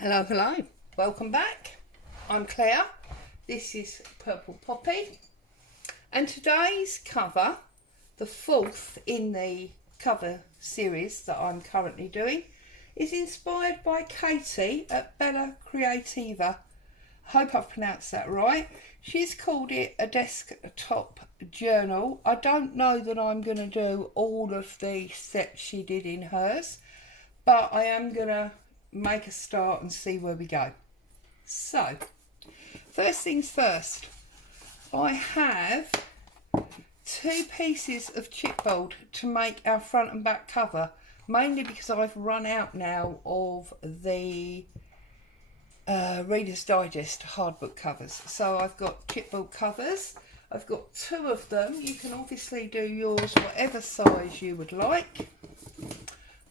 Hello, hello, welcome back. I'm Claire, this is Purple Poppy, and today's cover, the fourth in the cover series that I'm currently doing, is inspired by Katie at Bella Creativa. I hope I've pronounced that right. She's called it a desktop journal. I don't know that I'm going to do all of the steps she did in hers, but I am going to make a start and see where we go. So, first things first, I have two pieces of chipboard to make our front and back cover, mainly because I've run out now of the Reader's Digest hardbook covers. So I've got chipboard covers. I've got two of them. You can obviously do yours whatever size you would like,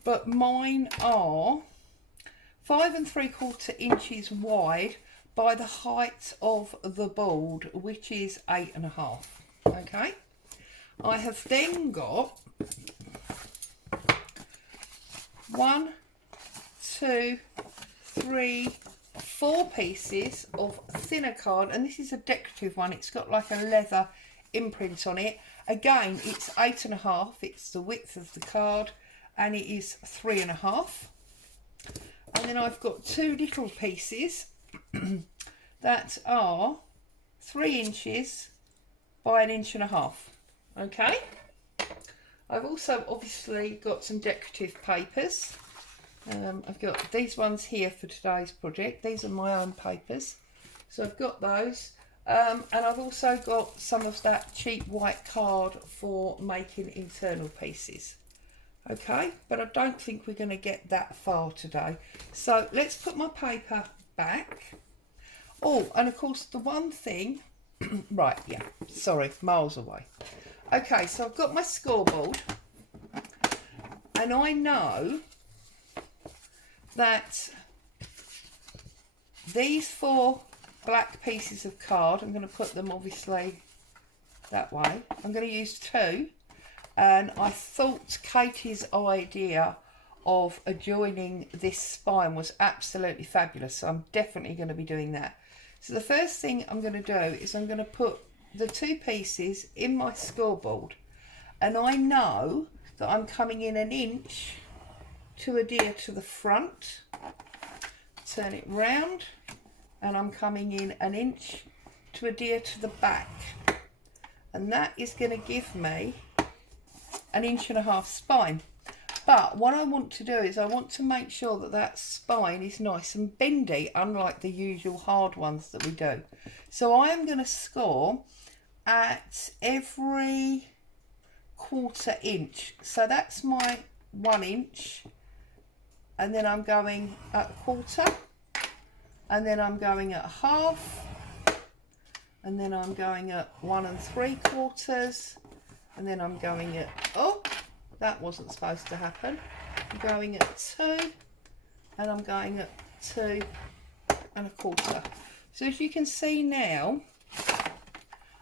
but mine are 5 3/4 inches wide by the height of the board, which is 8.5. Okay, I have then got 1, 2, 3, 4 pieces of thinner card, and this is a decorative one. It's got like a leather imprint on it. Again, it's 8.5. It's the width of the card, and it is 3.5. And then I've got two little pieces that are 3 inches by 1.5 inches. Okay. I've also obviously got some decorative papers. I've got these ones here for today's project. These are my own papers. So I've got those. And I've also got some of that cheap white card for making internal pieces. Okay, but I don't think we're going to get that far today. So let's put my paper back. Oh, and of course the one thing, right, yeah, sorry, miles away. Okay, so I've got my scoreboard, and I know that these 4 black pieces of card, I'm going to put them obviously that way. I'm going to use 2. And I thought Katie's idea of adjoining this spine was absolutely fabulous. So I'm definitely going to be doing that. So the first thing I'm going to do is I'm going to put the 2 pieces in my scoreboard. And I know that I'm coming in 1 inch to adhere to the front. Turn it round. And I'm coming in 1 inch to adhere to the back. And that is going to give me 1.5 inches spine. But what I want to do is I want to make sure that that spine is nice and bendy, unlike the usual hard ones that we do. So I am going to score at every 1/4 inch. So that's my 1 inch, and then I'm going at 1/4, and then I'm going at 1/2, and then I'm going at 1 3/4. And then I'm going at, oh, that wasn't supposed to happen. I'm going at 2, and I'm going at 2 1/4. So as you can see now,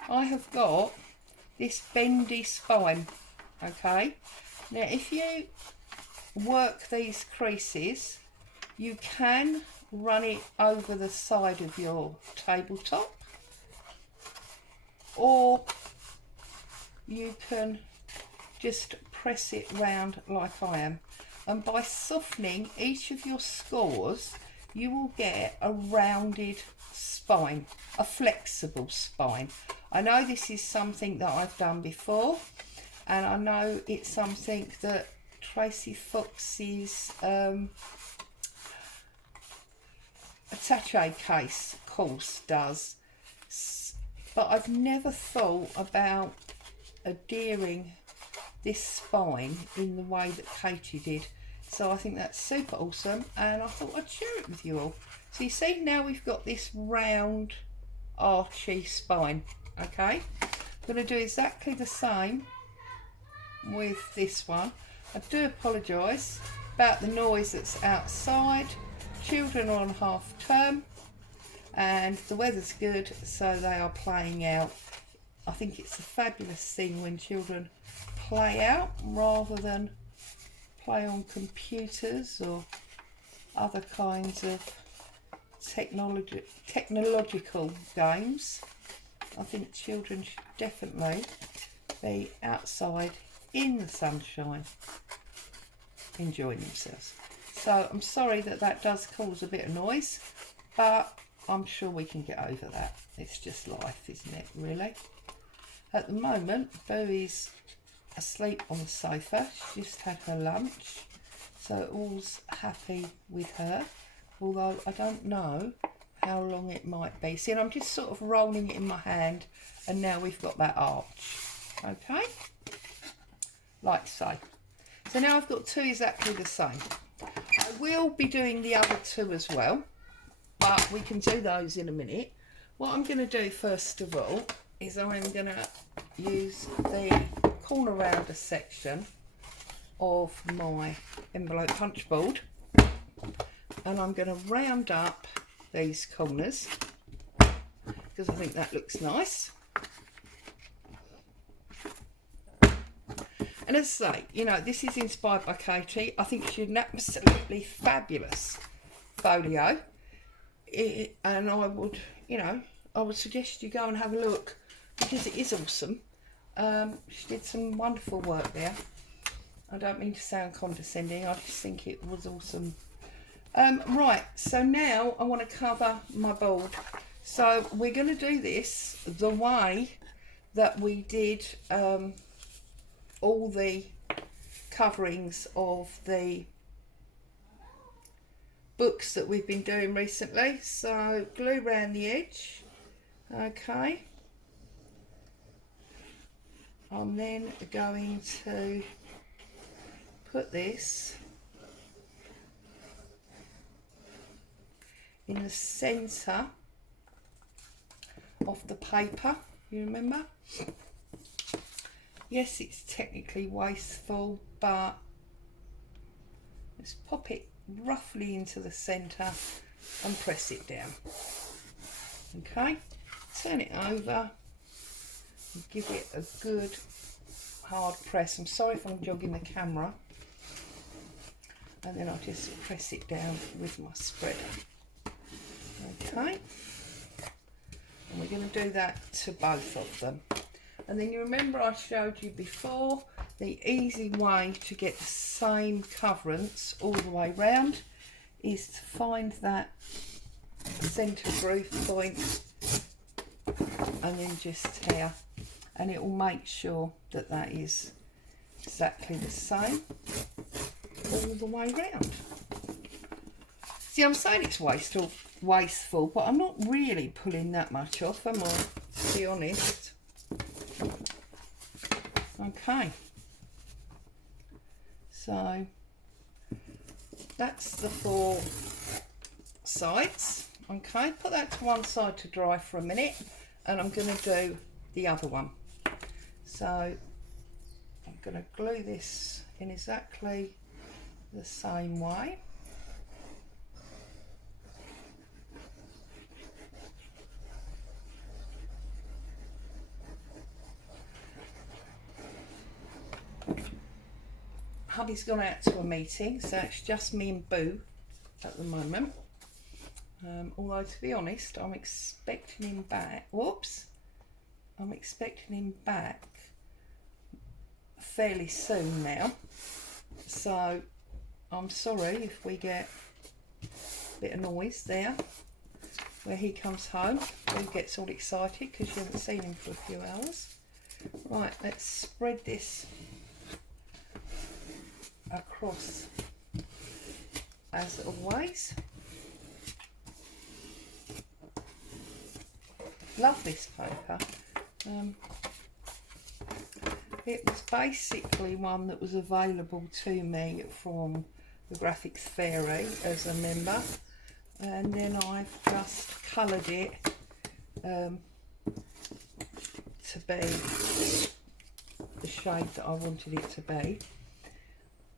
I have got this bendy spine, okay? Now if you work these creases, you can run it over the side of your tabletop, or you can just press it round like I am, and by softening each of your scores you will get a rounded spine, a flexible spine. I know this is something that I've done before, and I know it's something that Tracy Fox's attaché case course does, but I've never thought about adhering this spine in the way that Katie did. So I think that's super awesome, and I thought I'd share it with you all. So you see now we've got this round archy spine. Okay, I'm going to do exactly the same with this one. I do apologise about the noise that's outside. Children are on half term and the weather's good, so they are playing out. I think it's a fabulous thing when children play out rather than play on computers or other kinds of technological games. I think children should definitely be outside in the sunshine, enjoying themselves. So I'm sorry that that does cause a bit of noise, but I'm sure we can get over that. It's just life, isn't it, really? At the moment, Boo is asleep on the sofa. She just had her lunch, so all's happy with her. Although I don't know how long it might be. See, and I'm just sort of rolling it in my hand, and now we've got that arch. Okay, like so. So now I've got two exactly the same. I will be doing the other two as well, but we can do those in a minute. What I'm going to do first of all is I'm going to use the corner rounder section of my envelope punch board, and I'm going to round up these corners because I think that looks nice. And as I say, you know, this is inspired by Katie. I think she's an absolutely fabulous folio. And I would, you know, I would suggest you go and have a look because it is awesome. She did some wonderful work there. I don't mean to sound condescending, I just think it was awesome. Right, so now I want to cover my board. So we're going to do this the way that we did all the coverings of the books that we've been doing recently. So glue around the edge, okay. I'm then going to put this in the centre of the paper, you remember? Yes, it's technically wasteful, but let's pop it roughly into the centre and press it down. Okay, turn it over and give it a good hard press. I'm sorry if I'm jogging the camera. And then I'll just press it down with my spreader. Okay, and we're going to do that to both of them. And then you remember I showed you before the easy way to get the same coverance all the way round is to find that centre groove point and then just tear, and it will make sure that that is exactly the same all the way round. See, I'm saying it's wasteful, but I'm not really pulling that much off, am I, to be honest? Okay, so that's the 4 sides. Okay, put that to one side to dry for a minute, and I'm going to do the other one. So I'm going to glue this in exactly the same way. Hubby's gone out to a meeting, so it's just me and Boo at the moment. Although, to be honest, I'm expecting him back. Whoops! I'm expecting him back fairly soon now. So, I'm sorry if we get a bit of noise there where he comes home. Boo gets all excited because you haven't seen him for a few hours. Right, let's spread this across as always. Love this paper. It was basically one that was available to me from the Graphics Fairy as a member, and then I've just coloured it to be the shade that I wanted it to be.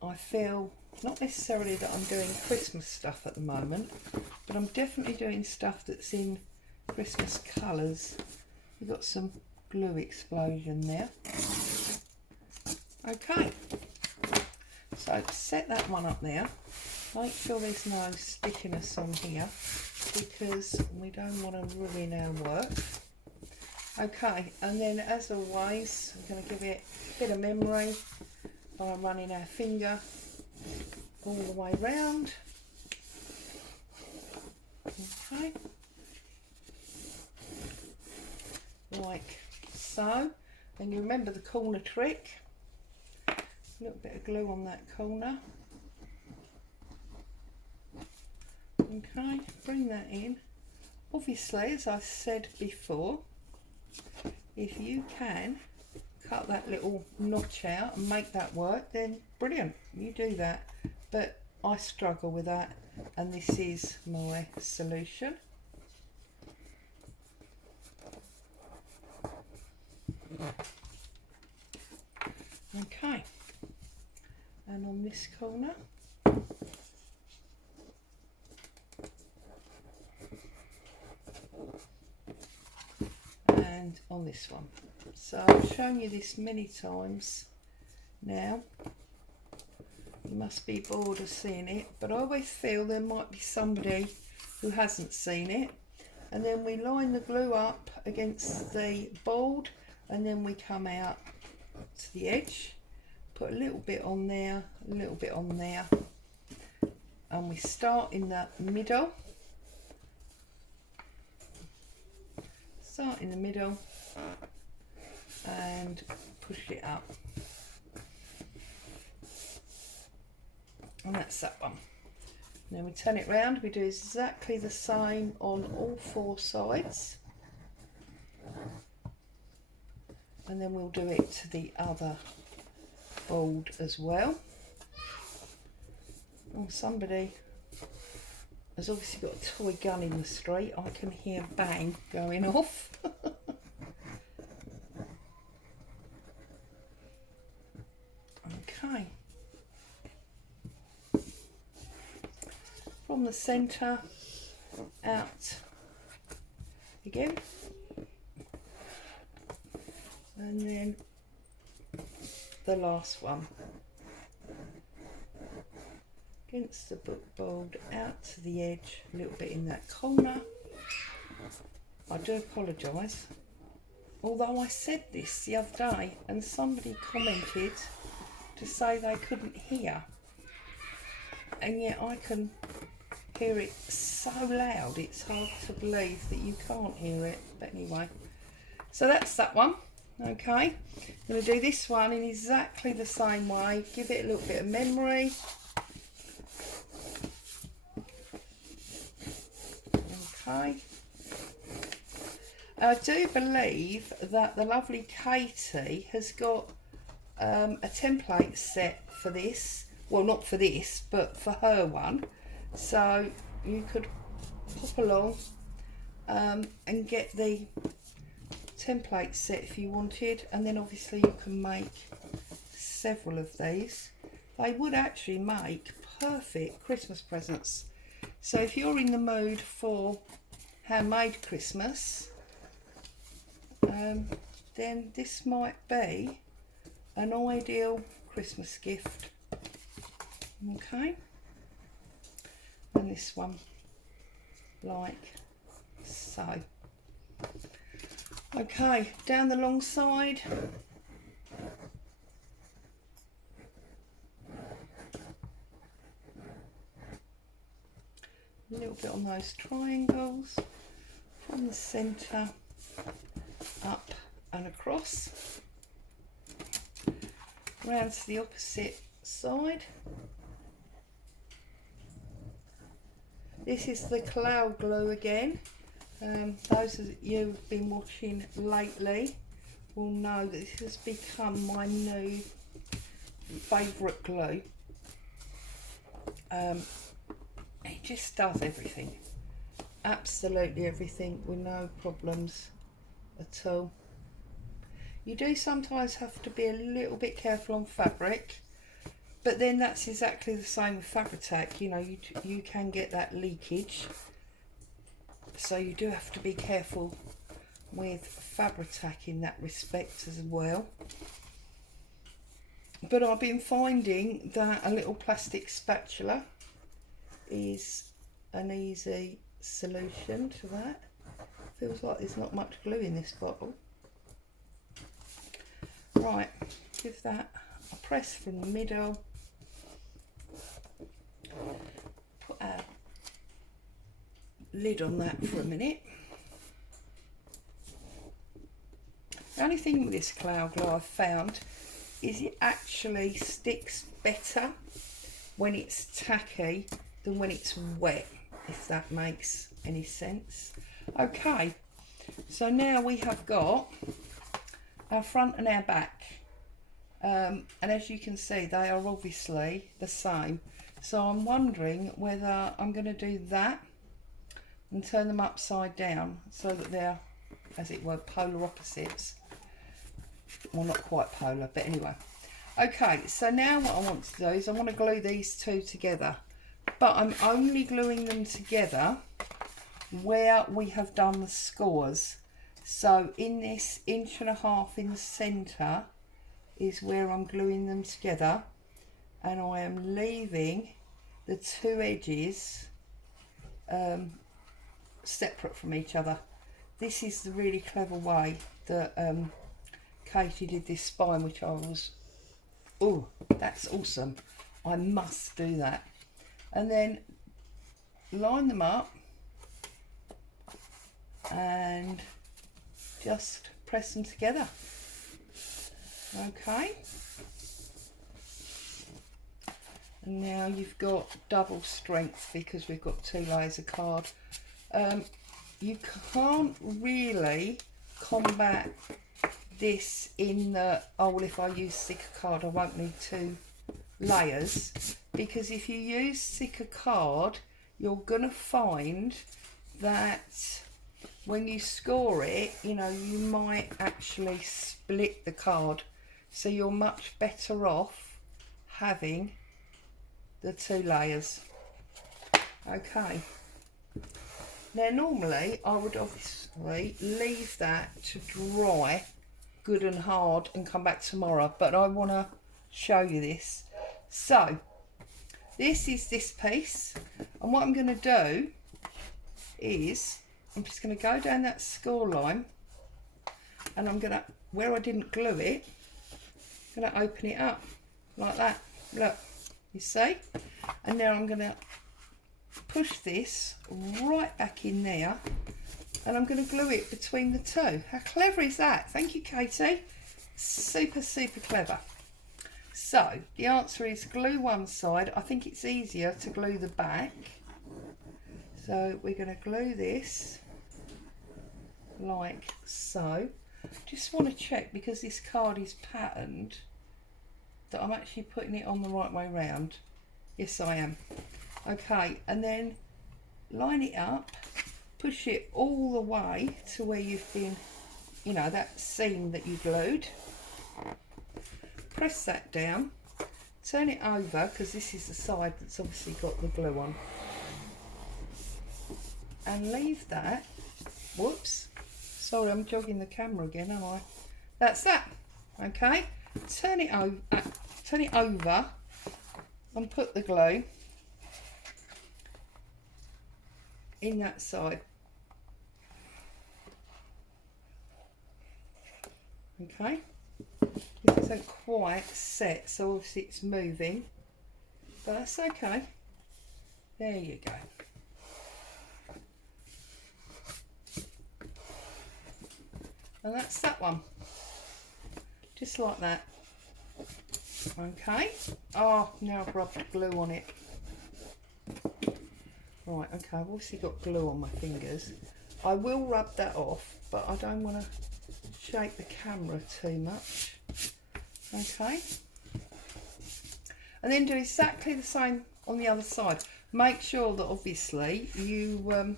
I feel not necessarily that I'm doing Christmas stuff at the moment, but I'm definitely doing stuff that's in Christmas colours. We've got some blue explosion there. Okay, so set that one up there. Make sure there's no stickiness on here because we don't want to ruin our work. Okay, and then as always, I'm going to give it a bit of memory by running our finger all the way round. Okay, like so. And you remember the corner trick. A little bit of glue on that corner. Okay, bring that in. Obviously, as I said before, if you can cut that little notch out and make that work, then brilliant, you do that. But I struggle with that, and this is my solution. Okay, and on this corner, and on this one. So I've shown you this many times now. You must be bored of seeing it, but I always feel there might be somebody who hasn't seen it. And then we line the glue up against the board, and then we come out to the edge, put a little bit on there, a little bit on there, and we start in the middle. Start in the middle and push it up. And that's that one. And then we turn it round, we do exactly the same on all four sides. And then we'll do it to the other board as well. Oh, somebody has obviously got a toy gun in the street. I can hear bang going off. Okay. From the centre out again. And then the last one. Against the bookboard, out to the edge, a little bit in that corner. I do apologise, although I said this the other day and somebody commented to say they couldn't hear, and yet I can hear it so loud it's hard to believe that you can't hear it. But anyway, so that's that one. Okay, I'm going to do this one in exactly the same way, give it a little bit of memory. Okay. I do believe that the lovely Katie has got a template set for this. Well, not for this, but for her one. So you could pop along and get the template set if you wanted, and then obviously you can make several of these. They would actually make perfect Christmas presents. So if you're in the mood for handmade Christmas, then this might be an ideal Christmas gift. Okay, and this one like so. Okay, down the long side. A little bit on those triangles, from the centre up and across, round to the opposite side. This is the cloud glue again. Those of you who've been watching lately will know that this has become my new favourite glue. It just does everything, absolutely everything, with no problems at all. You do sometimes have to be a little bit careful on fabric, but then that's exactly the same with Fabri-Tac. You know, you can get that leakage, so you do have to be careful with Fabri-Tac in that respect as well. But I've been finding that a little plastic spatula is an easy solution to that. Feels like there's not much glue in this bottle. Right, give that a press from the middle. Put our lid on that for a minute. The only thing with this cloud glue I've found is it actually sticks better when it's tacky than when it's wet, if that makes any sense. Okay, so now we have got our front and our back, and as you can see they are obviously the same, so I'm wondering whether I'm going to do that and turn them upside down so that they're, as it were, polar opposites. Well, not quite polar, but anyway. Okay, so now what I want to do is I want to glue these two together, but I'm only gluing them together where we have done the scores. So in this 1.5 inches in the centre is where I'm gluing them together, and I am leaving the two edges separate from each other. This is the really clever way that Katie did this spine, which I was, oh, that's awesome, I must do that. And then line them up and just press them together. Okay, and now you've got double strength because we've got 2 layers of card. You can't really combat this in the, oh well, if I use thicker card I won't need 2 layers, because if you use thicker card you're gonna find that when you score it, you know, you might actually split the card, so you're much better off having the 2 layers. Okay, now normally I would obviously leave that to dry good and hard and come back tomorrow, but I want to show you this. So this is this piece, and what I'm going to do is I'm just going to go down that score line, and I'm going to, where I didn't glue it, I'm going to open it up like that. Look, you see? And now I'm going to push this right back in there, and I'm going to glue it between the two. How clever is that? Thank you, Katie. Super, super clever. So the answer is glue one side. I think it's easier to glue the back. So we're going to glue this like so. Just want to check, because this card is patterned, that I'm actually putting it on the right way round. Yes, I am. Okay, and then line it up, push it all the way to where you've been, you know, that seam that you glued. Press that down, turn it over, because this is the side that's obviously got the glue on, and leave that. Whoops, sorry, I'm jogging the camera again, am I? That's that. Okay, turn it over and put the glue in that side. Okay, this isn't quite set, so obviously it's moving, but that's okay. There you go. And that's that one, just like that. Okay, oh, now I've rubbed glue on it. Right, okay, I've obviously got glue on my fingers. I will rub that off, but I don't want to shake the camera too much. Okay, and then do exactly the same on the other side. Make sure that obviously you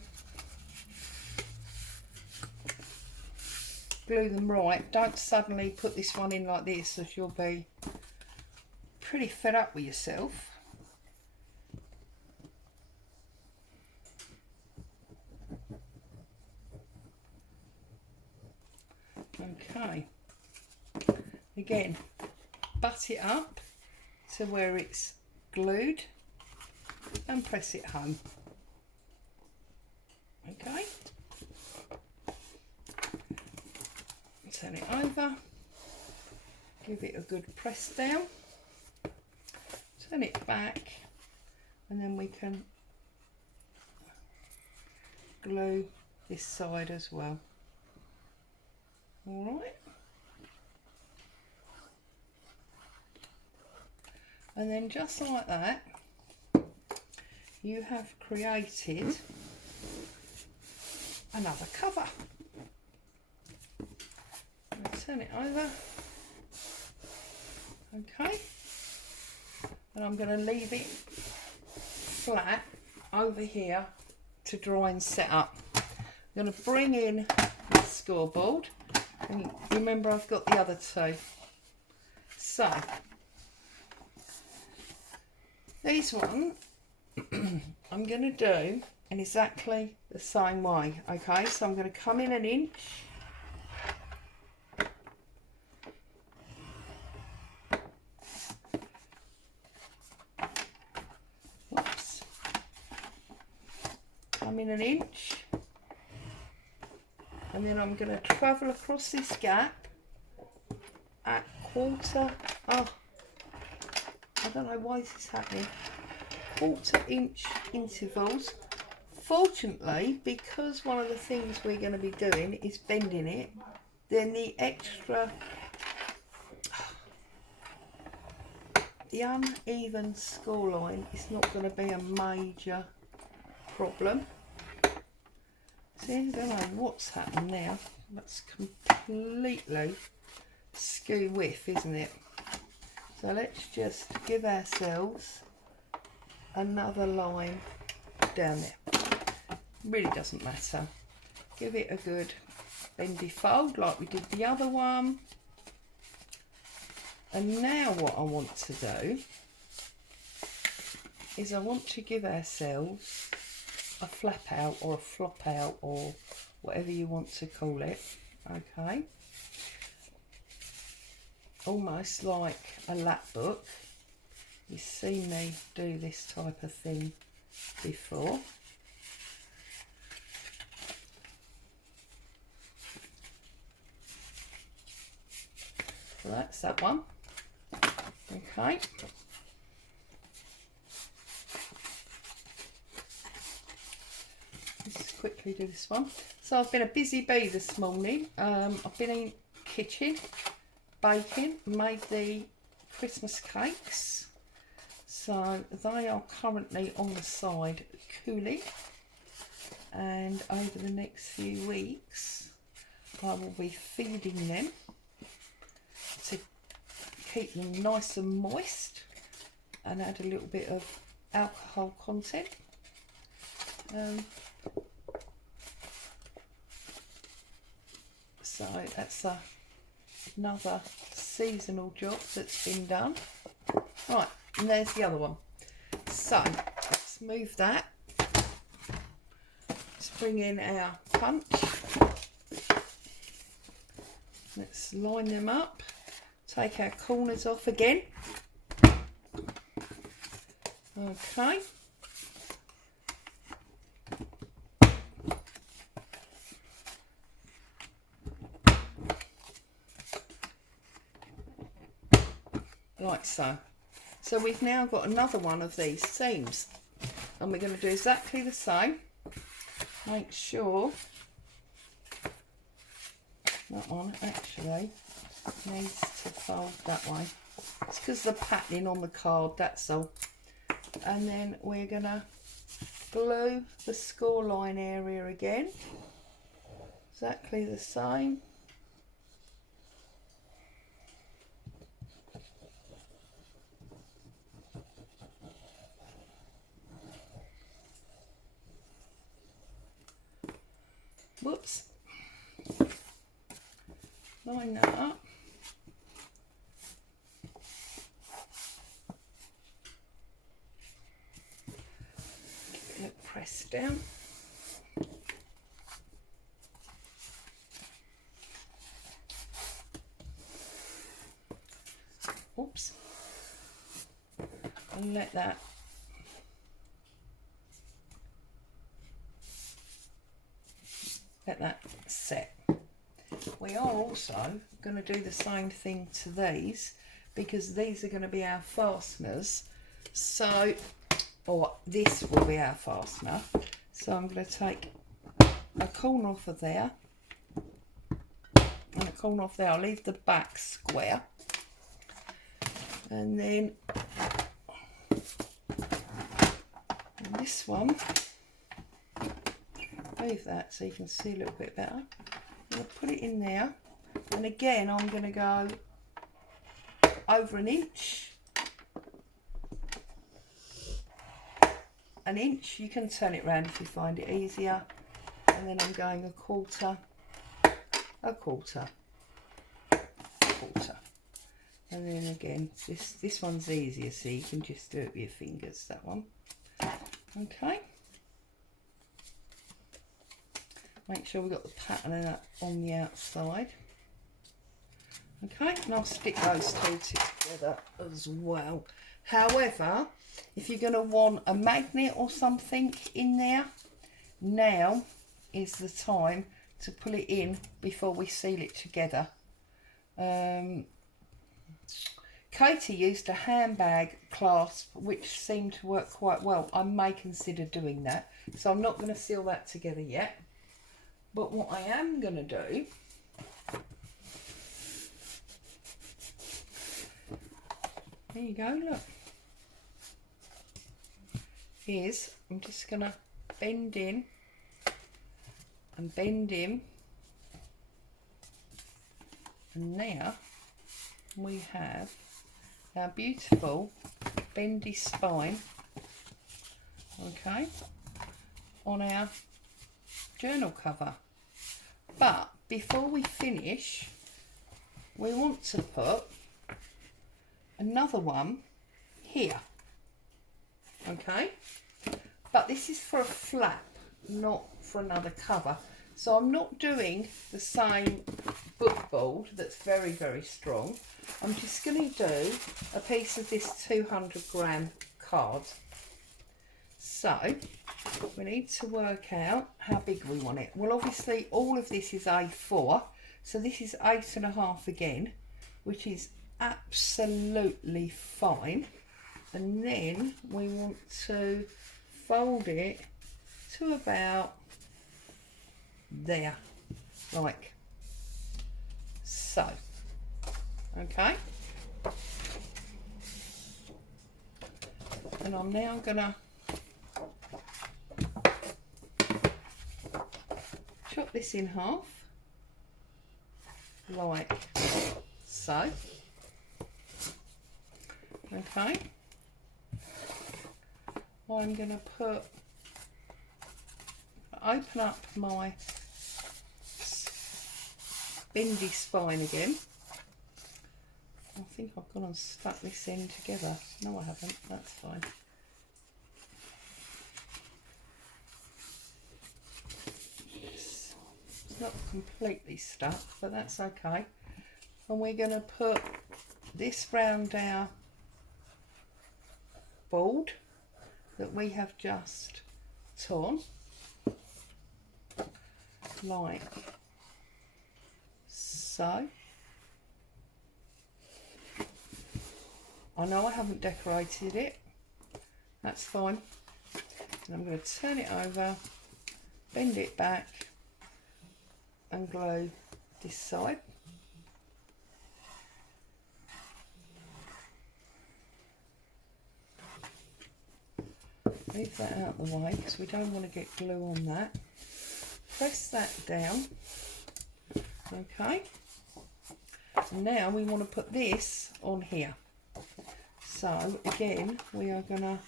glue them right. Don't suddenly put this one in like this, as you'll be pretty fed up with yourself. Okay, again, butt it up to where it's glued, and press it home. Okay, turn it over, give it a good press down, turn it back, and then we can glue this side as well. All right, and then just like that, you have created another cover. Turn it over. Okay, and I'm going to leave it flat over here to dry and set up. I'm going to bring in the scoreboard, and remember I've got the other two. So these one I'm going to do in exactly the same way. Okay, so I'm going to come in an inch, whoops, come in an inch, and then I'm going to travel across this gap at quarter, oh, I don't know why this is happening, quarter-inch intervals. Fortunately, because one of the things we're going to be doing is bending it, then the uneven score line is not going to be a major problem. See, I don't know what's happened now. That's completely skew width, isn't it? So let's just give ourselves another line down there. Really doesn't matter. Give it a good bendy fold like we did the other one. And now what I want to do is I want to give ourselves a flap out or a flop out or whatever you want to call it. Okay, almost like a lap book. You've seen me do this type of thing before. So that's that one. Okay. Let's just quickly do this one. So I've been a busy bee this morning. I've been in the kitchen baking, made the Christmas cakes. So they are currently on the side cooling, and over the next few weeks I will be feeding them to keep them nice and moist and add a little bit of alcohol content. So that's another seasonal job that's been done. Right, and there's the other one. So let's move that. Let's bring in our punch. Let's line them up. Take our corners off again. Okay. Like so. So we've now got another one of these seams, and we're going to do exactly the same. Make sure that one actually needs to fold that way. It's because the patterning on the card, that's all. And then we're going to glue the score line area again, exactly the same. Whoops. Line that up. Give it a press down. Oops. And let that let that set. We are also going to do the same thing to these, because these are going to be our fasteners. So, or this will be our fastener. So I'm going to take a corner off of there and a corner off there. I'll leave the back square, and then this one, move that so you can see a little bit better. I'm going to put it in there, and again I'm going to go over an inch. You can turn it around if you find it easier, and then I'm going a quarter, and then again this one's easier, so you can just do it with your fingers, that one. Okay, make sure we've got the pattern of that on the outside. Okay, and I'll stick those two together as well. However, if you're going to want a magnet or something in there, now is the time to pull it in before we seal it together. Katie used a handbag clasp which seemed to work quite well. I may consider doing that, so I'm not going to seal that together yet. But what I am going to do, there you go, look, is I'm just going to bend in and bend in, and now we have our beautiful bendy spine, okay, on our journal cover. But before we finish, we want to put another one here, okay, but this is for a flap, not for another cover. So I'm not doing the same book board that's very, very strong. I'm just going to do a piece of this 200-gram card. So we need to work out how big we want it. Well, obviously all of this is A4, so this is 8.5 again, which is absolutely fine. And then we want to fold it to about there, like so. Okay, and I'm now gonna chop this in half like so. Okay, I'm gonna open up my bendy spine again. I think I've gone and stuck this end together. No, I haven't. That's fine. It's not completely stuck, but that's okay. And we're going to put this round our board that we have just torn, like so. I know I haven't decorated it, that's fine. And I'm going to turn it over, bend it back and glue this side. Leave that out of the way because we don't want to get glue on that. Press that down. Okay. And now we want to put this on here. So again, we are going to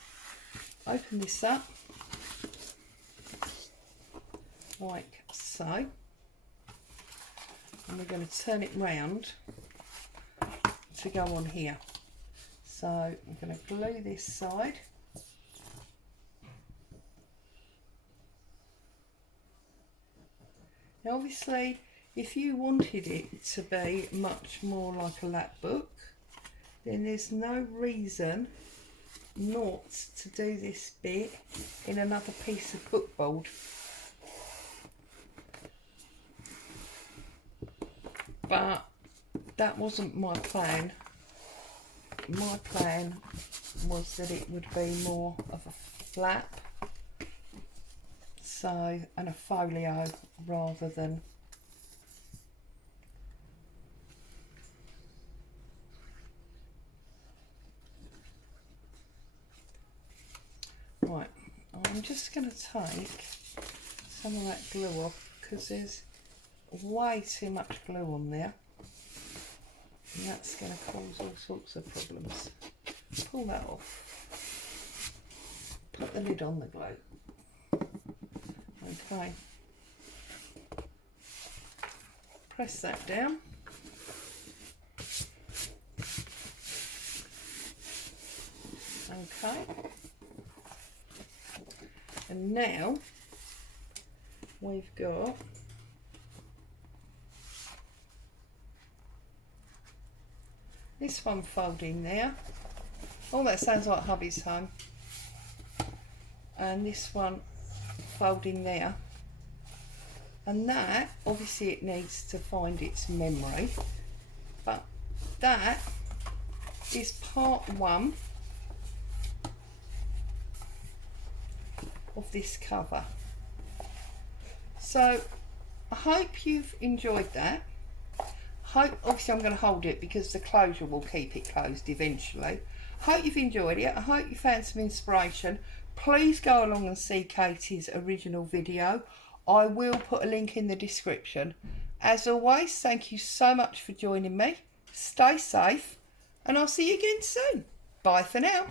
open this up like so, and we're going to turn it round to go on here. So I'm going to glue this side. Now obviously, if you wanted it to be much more like a lap book, then there's no reason not to do this bit in another piece of book board. but that wasn't my plan. My plan was that it would be more of a flap, so, and a folio rather than right. I'm just going to take some of that glue off because there's way too much glue on there, and that's going to cause all sorts of problems. Pull that off. Put the lid on the glue. Okay. Press that down. Okay. And now we've got this one folding there. Oh, that sounds like hubby's home. And this one folding there. And that, obviously it needs to find its memory. But that is part one of this cover. So I hope you've enjoyed that. Obviously I'm going to hold it because the closure will keep it closed eventually. Hope you've enjoyed it. I hope you found some inspiration. Please go along and see Katie's original video. I will put a link in the description. As always, thank you so much for joining me. Stay safe and I'll see you again soon. Bye for now.